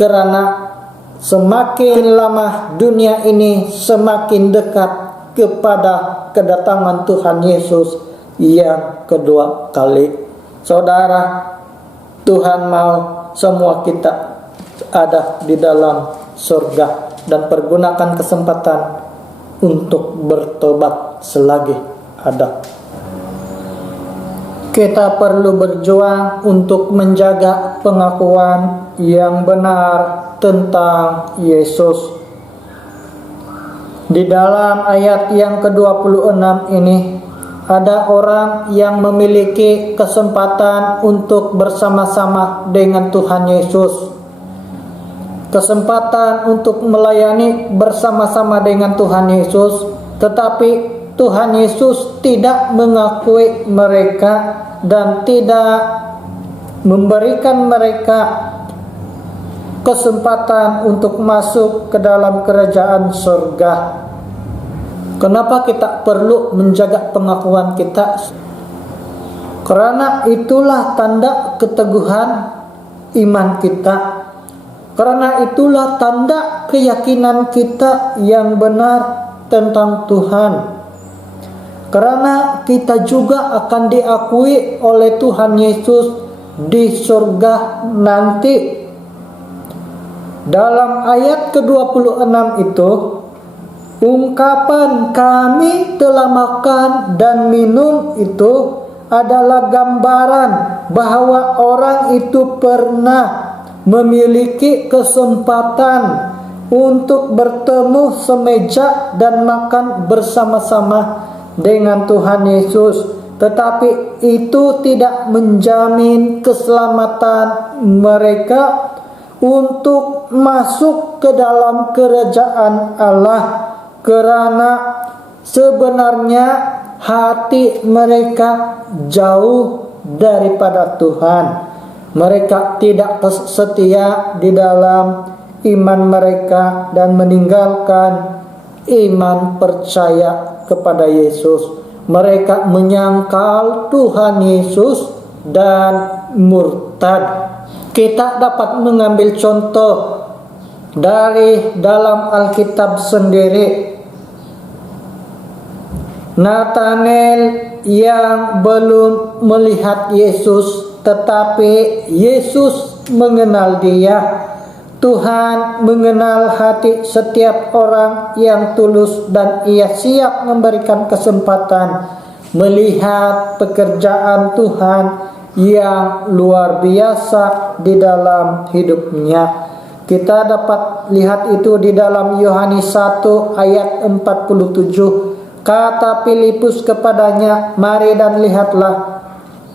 karena semakin lama dunia ini semakin dekat kepada kedatangan Tuhan Yesus yang kedua kali. Saudara, Tuhan mau semua kita ada di dalam surga, dan pergunakan kesempatan untuk bertobat selagi ada. Kita perlu berjuang untuk menjaga pengakuan yang benar tentang Yesus. Di dalam ayat yang ke-26 ini, ada orang yang memiliki kesempatan untuk bersama-sama dengan Tuhan Yesus. Kesempatan untuk melayani bersama-sama dengan Tuhan Yesus, tetapi Tuhan Yesus tidak mengakui mereka dan tidak memberikan mereka kesempatan untuk masuk ke dalam kerajaan surga. Kenapa kita perlu menjaga pengakuan kita? Karena itulah tanda keteguhan iman kita. Karena itulah tanda keyakinan kita yang benar tentang Tuhan. Karena kita juga akan diakui oleh Tuhan Yesus di surga nanti. Dalam ayat ke-26 itu, ungkapan kami telah makan dan minum itu adalah gambaran bahwa orang itu pernah memiliki kesempatan untuk bertemu semeja dan makan bersama-sama dengan Tuhan Yesus, tetapi itu tidak menjamin keselamatan mereka untuk masuk ke dalam kerajaan Allah, karena sebenarnya hati mereka jauh daripada Tuhan. Mereka tidak setia di dalam iman mereka dan meninggalkan iman percaya kepada Yesus. Mereka menyangkal Tuhan Yesus dan murtad. Kita dapat mengambil contoh dari dalam Alkitab sendiri. Nathanael yang belum melihat Yesus, tetapi Yesus mengenal dia. Tuhan mengenal hati setiap orang yang tulus, dan Ia siap memberikan kesempatan melihat pekerjaan Tuhan yang luar biasa di dalam hidupnya. Kita dapat lihat itu di dalam Yohanes 1 ayat 47. Kata Filipus kepadanya, "Mari dan lihatlah."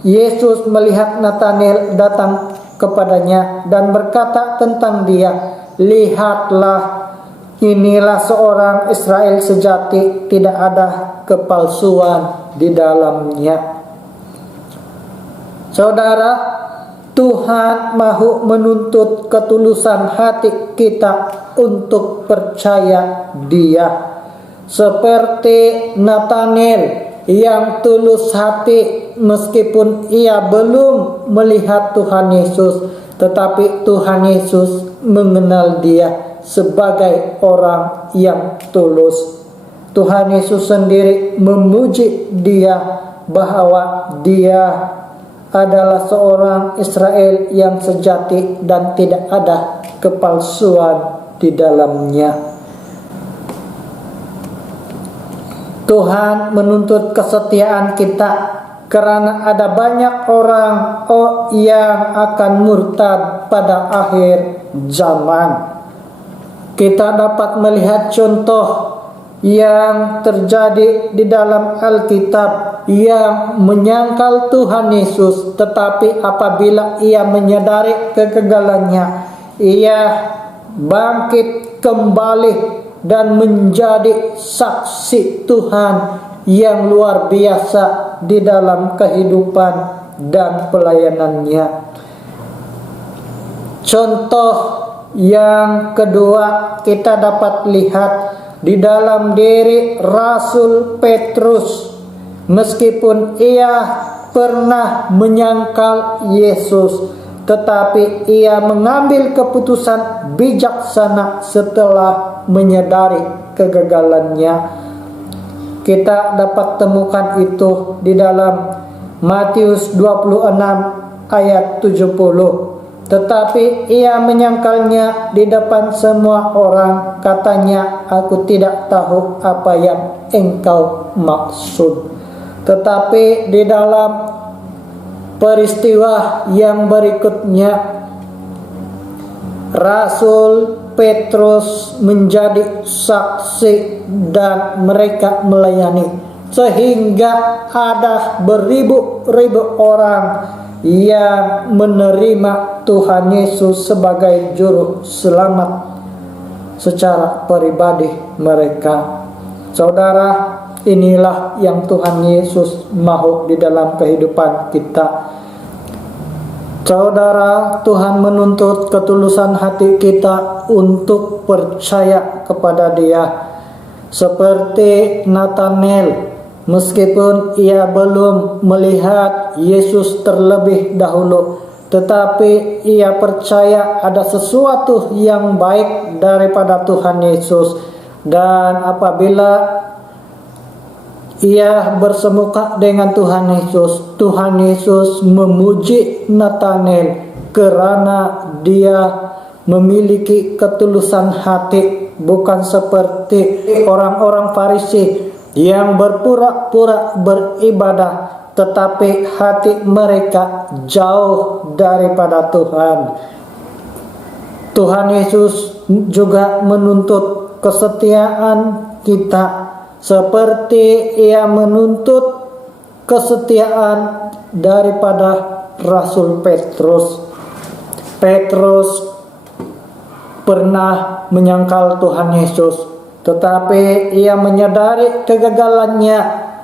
Yesus melihat Nathanael datang kepadanya dan berkata tentang dia, "Lihatlah, inilah seorang Israel sejati, tidak ada kepalsuan di dalamnya." Saudara, Tuhan mahu menuntut ketulusan hati kita untuk percaya Dia. Seperti Nathanael yang tulus hati meskipun ia belum melihat Tuhan Yesus, tetapi Tuhan Yesus mengenal dia sebagai orang yang tulus. Tuhan Yesus sendiri memuji dia bahwa dia adalah seorang Israel yang sejati dan tidak ada kepalsuan di dalamnya. Tuhan menuntut kesetiaan kita karena ada banyak orang yang akan murtad pada akhir zaman. Kita dapat melihat contoh yang terjadi di dalam Alkitab. yang menyangkal Tuhan Yesus, tetapi apabila ia menyadari kegagalannya, ia bangkit kembali dan menjadi saksi Tuhan yang luar biasa di dalam kehidupan dan pelayanannya. Contoh yang kedua kita dapat lihat di dalam diri Rasul Petrus. Meskipun ia pernah menyangkal Yesus, tetapi ia mengambil keputusan bijaksana setelah menyadari kegagalannya. Kita dapat temukan itu di dalam Matius 26 ayat 70. Tetapi ia menyangkalnya di depan semua orang. Katanya, "Aku tidak tahu apa yang engkau maksud." Tetapi di dalam peristiwa yang berikutnya, Rasul Petrus menjadi saksi dan mereka melayani, sehingga ada beribu-ribu orang yang menerima Tuhan Yesus sebagai juru selamat secara pribadi mereka. Saudara, inilah yang Tuhan Yesus mau di dalam kehidupan kita. Saudara, Tuhan menuntut ketulusan hati kita untuk percaya kepada Dia. Seperti Nathanael, meskipun ia belum melihat Yesus terlebih dahulu, tetapi ia percaya ada sesuatu yang baik daripada Tuhan Yesus. Dan apabila ia bersemuka dengan Tuhan Yesus memuji Nathanael karena dia memiliki ketulusan hati, bukan seperti orang-orang Farisi yang berpura-pura beribadah, tetapi hati mereka jauh daripada Tuhan. Tuhan Yesus juga menuntut kesetiaan kita, seperti ia menuntut kesetiaan daripada Rasul Petrus. Petrus pernah menyangkal Tuhan Yesus, tetapi ia menyadari kegagalannya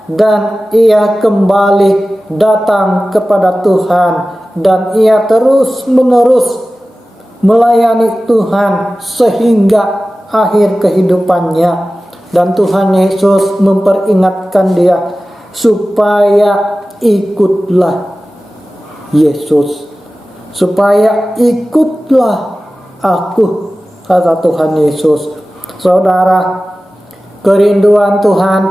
dan ia kembali datang kepada Tuhan, dan ia terus-menerus melayani Tuhan sehingga akhir kehidupannya. Dan Tuhan Yesus memperingatkan dia supaya ikutlah Yesus, supaya ikutlah aku, kata Tuhan Yesus. Saudara, kerinduan Tuhan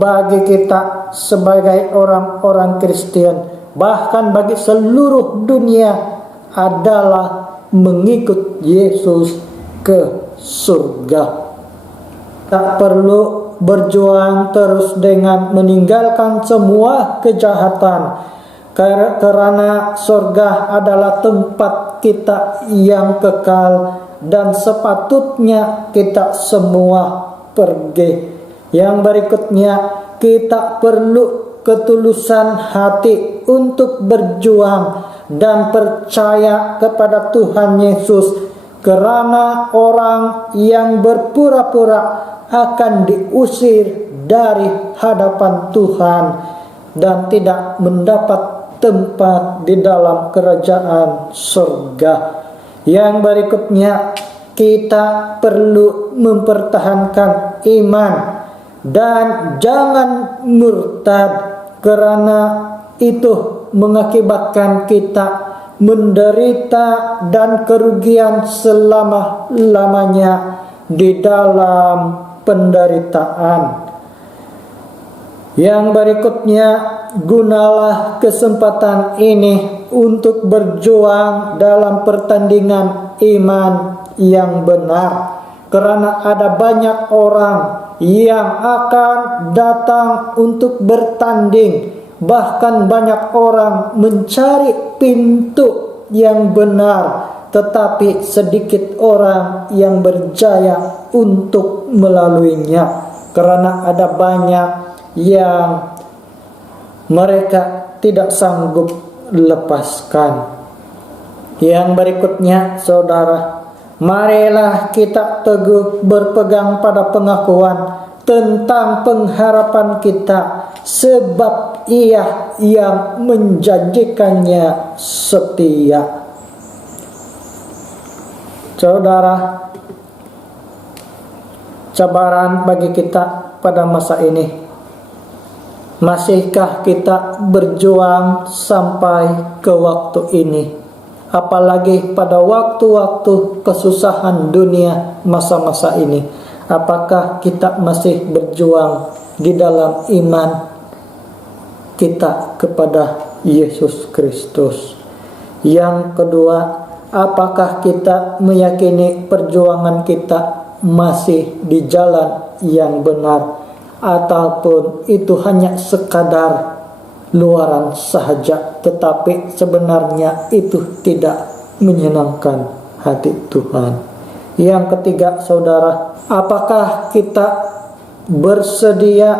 bagi kita sebagai orang-orang Kristen, bahkan bagi seluruh dunia, adalah mengikut Yesus ke surga. Tak perlu berjuang terus dengan meninggalkan semua kejahatan, karena surga adalah tempat kita yang kekal, dan sepatutnya kita semua pergi. Yang berikutnya, kita perlu ketulusan hati untuk berjuang dan percaya kepada Tuhan Yesus, karena orang yang berpura-pura akan diusir dari hadapan Tuhan dan tidak mendapat tempat di dalam kerajaan surga. Yang berikutnya, kita perlu mempertahankan iman dan jangan murtad, karena itu mengakibatkan kita menderita dan kerugian selama-lamanya di dalam penderitaan. Yang berikutnya, gunalah kesempatan ini untuk berjuang dalam pertandingan iman yang benar, karena ada banyak orang yang akan datang untuk bertanding. Bahkan banyak orang mencari pintu yang benar, tetapi sedikit orang yang berjaya untuk melaluinya, karena ada banyak yang mereka tidak sanggup lepaskan. Yang berikutnya, saudara, marilah kita teguh berpegang pada pengakuan tentang pengharapan kita, sebab Ia yang menjanjikannya setia. Saudara, cabaran bagi kita pada masa ini, masihkah kita berjuang sampai ke waktu ini? Apalagi pada waktu-waktu kesusahan dunia masa-masa ini, apakah kita masih berjuang di dalam iman kita kepada Yesus Kristus? Yang kedua, apakah kita meyakini perjuangan kita masih di jalan yang benar, ataupun itu hanya sekadar luaran sahaja, tetapi sebenarnya itu tidak menyenangkan hati Tuhan? Yang ketiga, saudara, apakah kita bersedia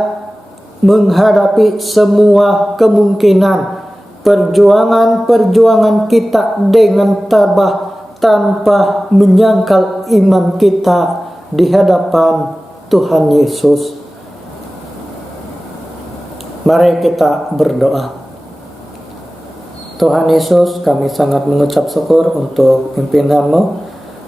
menghadapi semua kemungkinan perjuangan-perjuangan kita dengan tabah, tanpa menyangkal iman kita di hadapan Tuhan Yesus? Mari kita berdoa. Tuhan Yesus, kami sangat mengucap syukur untuk pimpinan-Mu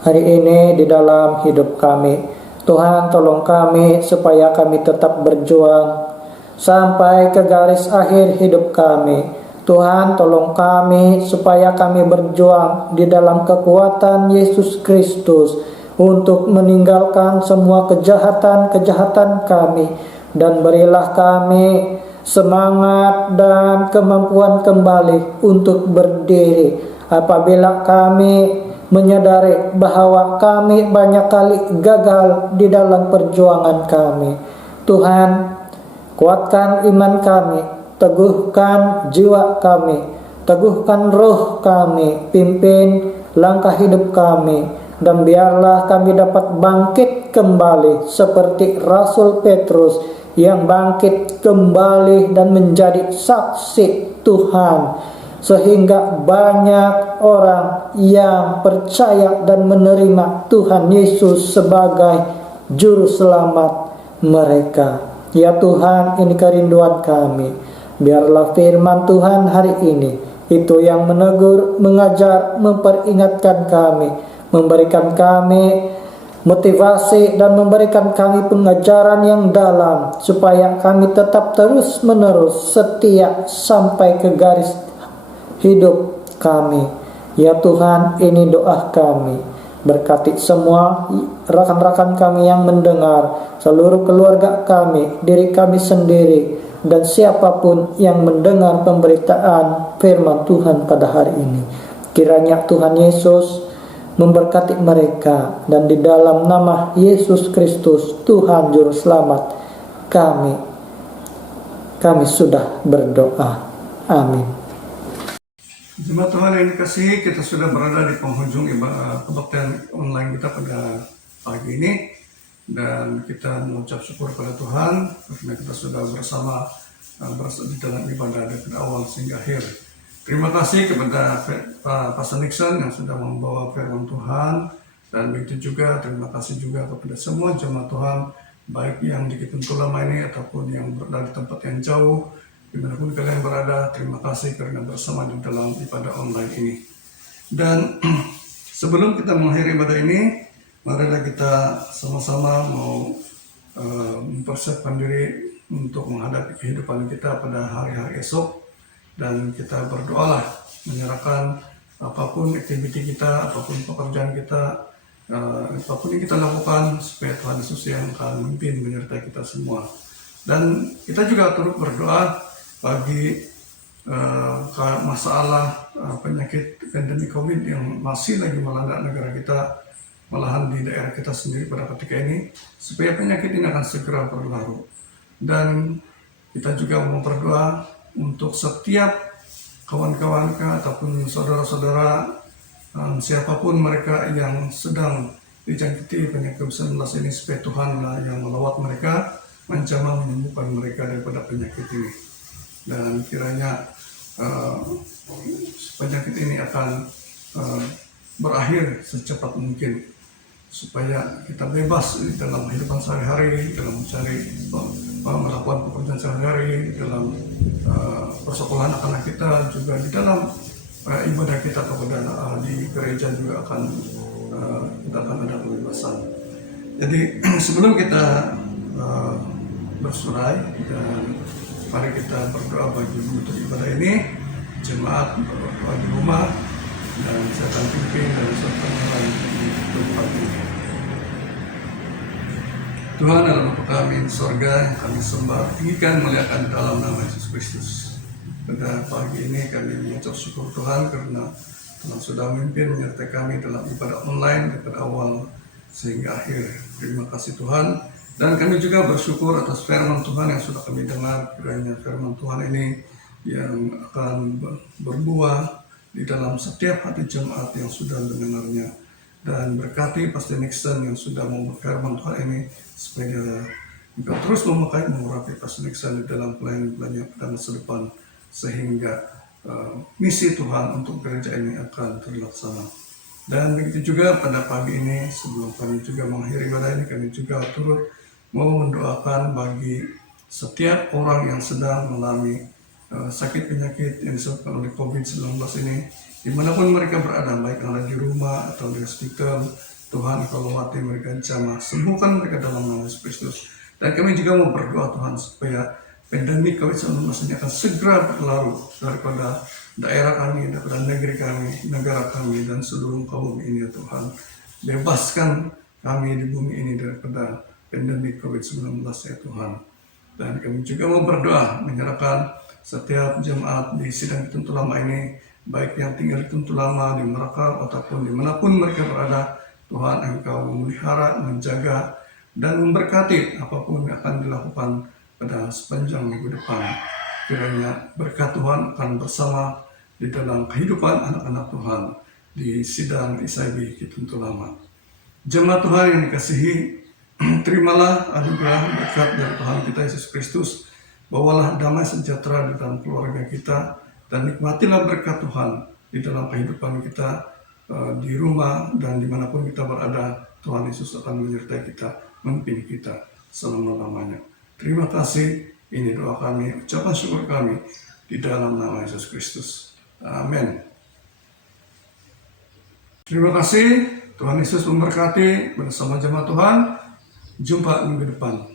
hari ini di dalam hidup kami. Tuhan, tolong kami supaya kami tetap berjuang sampai ke garis akhir hidup kami. Tuhan, tolong kami supaya kami berjuang di dalam kekuatan Yesus Kristus untuk meninggalkan semua kejahatan-kejahatan kami, dan berilah kami semangat dan kemampuan kembali untuk berdiri apabila kami menyadari bahwa kami banyak kali gagal di dalam perjuangan kami. Tuhan, kuatkan iman kami, teguhkan jiwa kami, teguhkan roh kami, pimpin langkah hidup kami, dan biarlah kami dapat bangkit kembali seperti Rasul Petrus yang bangkit kembali dan menjadi saksi Tuhan, sehingga banyak orang yang percaya dan menerima Tuhan Yesus sebagai juru selamat mereka. Ya Tuhan, ini kerinduan kami. Biarlah firman Tuhan hari ini itu yang menegur, mengajar, memperingatkan kami, memberikan kami motivasi dan memberikan kami pengajaran yang dalam, supaya kami tetap terus menerus setia sampai ke garis hidup kami. Ya Tuhan, ini doa kami. Berkati semua rakan-rakan kami yang mendengar, seluruh keluarga kami, diri kami sendiri, dan siapapun yang mendengar pemberitaan firman Tuhan pada hari ini. Kiranya Tuhan Yesus memberkati mereka, dan di dalam nama Yesus Kristus Tuhan Juru Selamat kami sudah berdoa. Amin. Jemaat Tuhan yang dikasihi, kita sudah berada di penghujung kebaktian online kita pada pagi ini, dan kita mengucap syukur pada Tuhan karena kita sudah bersama di dalam ibadah dari awal hingga akhir. Terima kasih kepada Pastor Nixon yang sudah membawa firman Tuhan, dan begitu juga terima kasih juga kepada semua jemaat Tuhan, baik yang di Kituntu Lama ini ataupun yang berada di tempat yang jauh, dimanapun kalian berada. Terima kasih karena bersama di dalam ibadah online ini. Dan sebelum kita mengakhiri ibadah ini, marilah kita sama-sama mau mempersiapkan diri untuk menghadapi kehidupan kita pada hari-hari esok. Dan kita berdoalah, menyerahkan apapun aktiviti kita, apapun pekerjaan kita, apapun yang kita lakukan, supaya Tuhan Yesus yang akan memimpin menyertai kita semua. Dan kita juga turut berdoa bagi masalah penyakit pandemi COVID yang masih lagi melanda negara kita, malahan di daerah kita sendiri pada ketika ini, supaya penyakit ini akan segera berlalu. Dan kita juga mau berdoa untuk setiap kawan-kawan ataupun saudara-saudara, siapapun mereka yang sedang dijangkiti penyakit COVID-19 ini, supaya Tuhanlah yang melawat mereka, menjamah menyembuhkan mereka daripada penyakit ini. dan kiranya penyakit ini akan berakhir secepat mungkin, supaya kita bebas di dalam kehidupan sehari-hari, dalam mencari melakukan pekerjaan sehari-hari, dalam persekolahan anak-anak kita, juga di dalam ibadah kita kepada di gereja juga kita akan ada kebebasan. Jadi sebelum kita bersurai, dan mari kita berdoa bagi menutup ibadah ini. Jemaat berdoa di rumah, dan saya akan pimpin dan serta di tempat ini. Tuhan dalam Bapa kami di sorga, yang kami sembah, tinggikan, muliakan dalam nama Yesus Kristus. Pada pagi ini kami mengucap syukur Tuhan karena Tuhan sudah memimpin menyertai kami dalam ibadah online dari awal sehingga akhir. Terima kasih Tuhan. Dan kami juga bersyukur atas firman Tuhan yang sudah kami dengar. Kiranya firman Tuhan ini yang akan berbuah di dalam setiap hati jemaat yang sudah mendengarnya. Dan berkati Pastor Nixon yang sudah mau berfirman Tuhan ini, supaya juga terus memakai mengurapi Pastor Nixon di dalam pelayanan pada masa depan, sehingga misi Tuhan untuk gereja ini akan terlaksana. Dan begitu juga pada pagi ini, sebelum kami juga mengakhiri ibadah ini, kami juga turut mau mendoakan bagi setiap orang yang sedang mengalami sakit penyakit yang disebabkan oleh COVID-19 ini, dimanapun mereka berada, baik yang ada di rumah atau di hospital. Tuhan, kalau mati mereka jamah, sembuhkan mereka dalam nama Yesus Kristus. Dan kami juga mau berdoa Tuhan supaya pandemi COVID-19 ini akan segera berlalu daripada daerah kami, daripada negeri kami, negara kami, dan seluruh kaum ini ya Tuhan. Bebaskan kami di bumi ini daripada pandemi COVID-19 ya Tuhan. Dan kami juga mau berdoa menyerahkan setiap jemaat di sidang Tuntun Lama ini, baik yang tinggal di Tuntun Lama, di Merakau, ataupun dimanapun mereka berada. Tuhan, Engkau memelihara, menjaga, dan memberkati apapun yang akan dilakukan pada sepanjang minggu depan. Kiranya berkat Tuhan akan bersama di dalam kehidupan anak-anak Tuhan di sidang ISIB Tuntun Lama. Jemaat Tuhan yang dikasihi, terimalah anugerah berkat dari Tuhan kita Yesus Kristus. Bawalah damai sejahtera di dalam keluarga kita, dan nikmatilah berkat Tuhan di dalam kehidupan kita, di rumah dan dimanapun kita berada. Tuhan Yesus akan menyertai kita, memimpin kita selama-lamanya. Terima kasih, ini doa kami, ucapan syukur kami di dalam nama Yesus Kristus. Amin. Terima kasih, Tuhan Yesus memberkati bersama jemaat Tuhan. Jumpa minggu depan.